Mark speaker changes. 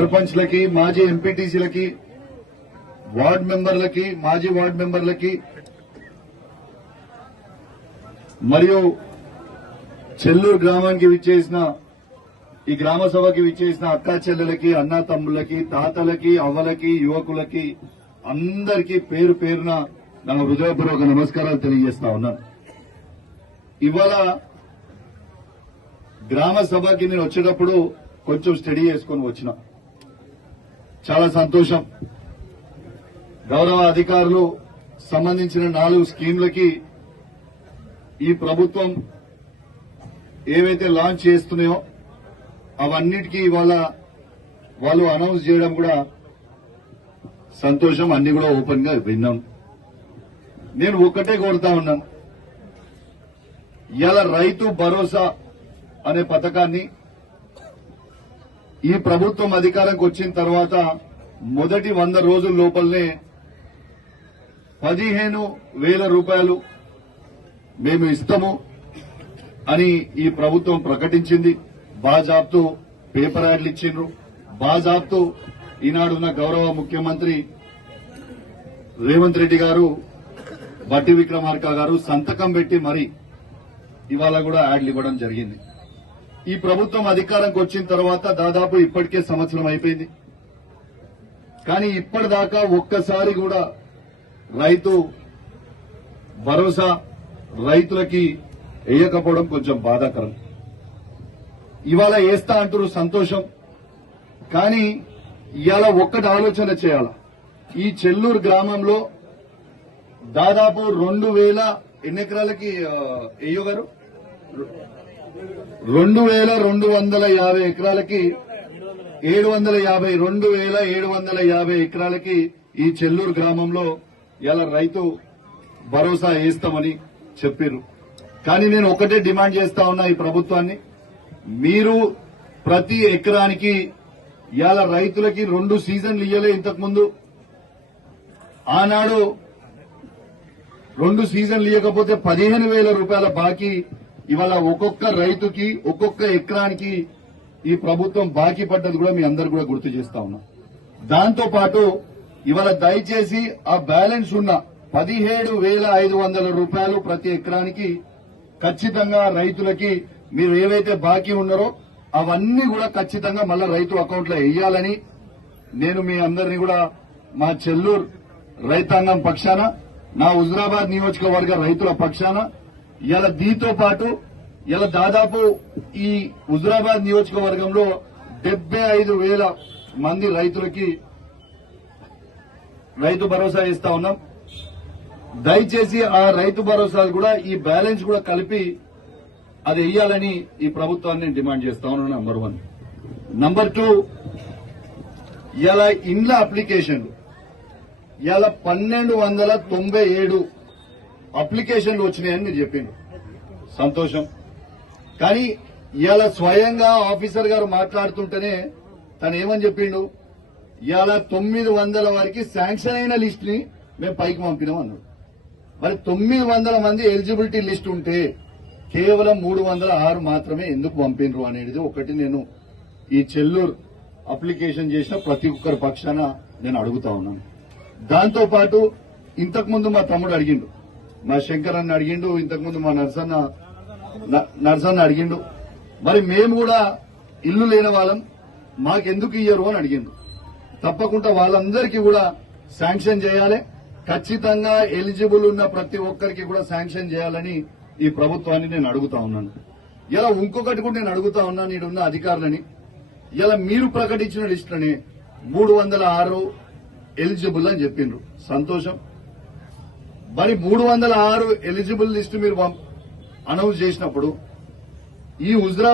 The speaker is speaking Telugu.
Speaker 1: సర్పంచ్లకి మాజీ ఎంపీటీసీలకి వార్డ్ మెంబర్లకి మాజీ వార్డ్ మెంబర్లకి మరియు చెల్లూరు గ్రామానికి విచ్చేసిన ఈ గ్రామ సభకి విచ్చేసిన అక్కా చెల్లెలకి అన్నా తమ్ముళ్ళకి తాతలకి అవ్వలకి యువకులకి అందరికీ పేరు పేరున నా హృదయపూర్వక నమస్కారాలు తెలియజేస్తా ఉన్నాను ఇవాళ గ్రామ సభకి నేను వచ్చేటప్పుడు కొంచెం స్టడీ చేసుకొని వచ్చిన. చాలా సంతోషం. గౌరవ అధికారులు సంబంధించిన నాలుగు స్కీంలకి ఈ ప్రభుత్వం ఏవైతే లాంచ్ చేస్తున్నాయో అవన్నిటికీ ఇవాళ వాళ్ళు అనౌన్స్ చేయడం కూడా సంతోషం. అన్ని కూడా ఓపెన్గా విన్నాం. నేను ఒక్కటే కోరుతా ఉన్నాను. ఇలా రైతు భరోసా అనే పథకాన్ని ఈ ప్రభుత్వం అధికారంకి వచ్చిన తర్వాత మొదటి వంద రోజుల లోపలనే పదిహేను వేల రూపాయలు మేము ఇస్తాము అని ఈ ప్రభుత్వం ప్రకటించింది. బాజాబ్తో పేపర్ యాడ్లు ఇచ్చిండ్రు. బాజాబ్తో ఈనాడున్న గౌరవ ముఖ్యమంత్రి రేవంత్ రెడ్డి గారు బట్టి విక్రమార్క గారు సంతకం పెట్టి మరి ఇవాళ కూడా యాడ్లు ఇవ్వడం జరిగింది. ఈ ప్రభుత్వం అధికారంకి వచ్చిన తర్వాత దాదాపు ఇప్పటికే సంవత్సరం అయిపోయింది. కానీ ఇప్పటిదాకా ఒక్కసారి కూడా రైతు భరోసా రైతులకి వేయకపోవడం కొంచెం బాధాకరం. ఇవాళ వేస్తా అంటారు సంతోషం. కానీ ఇవాళ ఒక్కటి ఆలోచన చేయాల. ఈ చెల్లూరు గ్రామంలో దాదాపు రెండు వేల ఎన్ని ఎకరాలకి ఆ, గారు రెండు వేల రెండు వందల యాభై ఎకరాలకి ఏడు వందల యాభై రెండు వేల ఏడు వందల యాభై ఎకరాలకి ఈ చెల్లూరు గ్రామంలో ఇలా రైతు భరోసా వేస్తామని చెప్పారు కానీ నేను ఒకటే డిమాండ్ చేస్తా ఉన్నా ఈ ప్రభుత్వాన్ని. మీరు ప్రతి ఎకరానికి ఇవాళ రైతులకి రెండు సీజన్లు ఇయ్యలే ఇంతకుముందు. ఆనాడు రెండు సీజన్లు ఇవ్వకపోతే పదిహేను వేల రూపాయల బాకీ ఇవాళ ఒక్కొక్క రైతుకి ఒక్కొక్క ఎకరానికి ఈ ప్రభుత్వం బాకీ పడ్డది కూడా మీ అందరు కూడా గుర్తు చేస్తా ఉన్నా. దాంతో పాటు ఇవాళ దయచేసి ఆ బ్యాలెన్స్ ఉన్న పదిహేడు వేల ఐదు వందల రూపాయలు ప్రతి ఎకరానికి ఖచ్చితంగా రైతులకి మీరు ఏవైతే బాకీ ఉన్నారో అవన్నీ కూడా ఖచ్చితంగా మళ్ళా రైతు అకౌంట్లో వేయాలని నేను మీ అందరినీ కూడా మా చెల్లూరు రైతాంగం పక్షాన నా హుజరాబాద్ నియోజకవర్గ రైతుల పక్షాన ఇలా దీంతో పాటు ఇలా దాదాపు ఈ హుజరాబాద్ నియోజకవర్గంలో డెబ్బై ఐదు వేల మంది రైతులకి రైతు భరోసా ఇస్తా ఉన్నాం. దయచేసి ఆ రైతు భరోసా కూడా ఈ బ్యాలెన్స్ కూడా కలిపి అది వెయ్యాలని ఈ ప్రభుత్వాన్ని నేను డిమాండ్ చేస్తా ఉన్నాను నంబర్ వన్ నంబర్ టూ ఇలా ఇండ్ల అప్లికేషన్లు. ఇలా పన్నెండు వందల తొంభై ఏడు అప్లికేషన్లు వచ్చినాయని మీరు చెప్పిండ్రు. సంతోషం. కానీ ఇవాళ స్వయంగా ఆఫీసర్ గారు మాట్లాడుతుంటేనే తను ఏమని చెప్పిండు? ఇవాళ తొమ్మిది వందల వరకు శాంక్షన్ అయిన లిస్ట్ని మేము పైకి పంపినాం అన్నాడు. మరి తొమ్మిది వందల మంది ఎలిజిబిలిటీ లిస్ట్ ఉంటే కేవలం మూడు వందల ఆరు మాత్రమే ఎందుకు పంపినరు అనేది ఒకటి నేను ఈ చెల్లూరు అప్లికేషన్ చేసిన ప్రతి ఒక్కరి పక్షాన నేను అడుగుతా ఉన్నాను. దాంతో పాటు ఇంతకు ముందు మా తమ్ముడు అడిగిండు మా శంకర్ అన్న అడిగిండు ఇంతకుముందు మా నర్సన్న న- నర్సన్న అడిగిండు. మరి మేము కూడా ఇల్లు లేని వాళ్ళం మాకెందుకు ఇయ్యరు అని అడిగిండు. తప్పకుండా వాళ్ళందరికీ కూడా శాంక్షన్ చేయాలి. ఖచ్చితంగా ఎలిజిబుల్ ఉన్న ప్రతి ఒక్కరికి కూడా శాంక్షన్ చేయాలని ఈ ప్రభుత్వాన్ని నేను అడుగుతా ఉన్నాను. ఇలా ఇంకొకటి కూడా నేను అడుగుతా ఉన్నాను ఈడున్న అధికారులని. ఇలా మీరు ప్రకటించిన లిస్టులని మూడు వందల ఆరు ఎలిజిబుల్ అని చెప్పిండ్రు. సంతోషం. మరి మూడు వందల ఆరు ఎలిజిబుల్ లిస్టు మీరు అనౌన్స్ చేసినప్పుడు ఈ హుజ్రా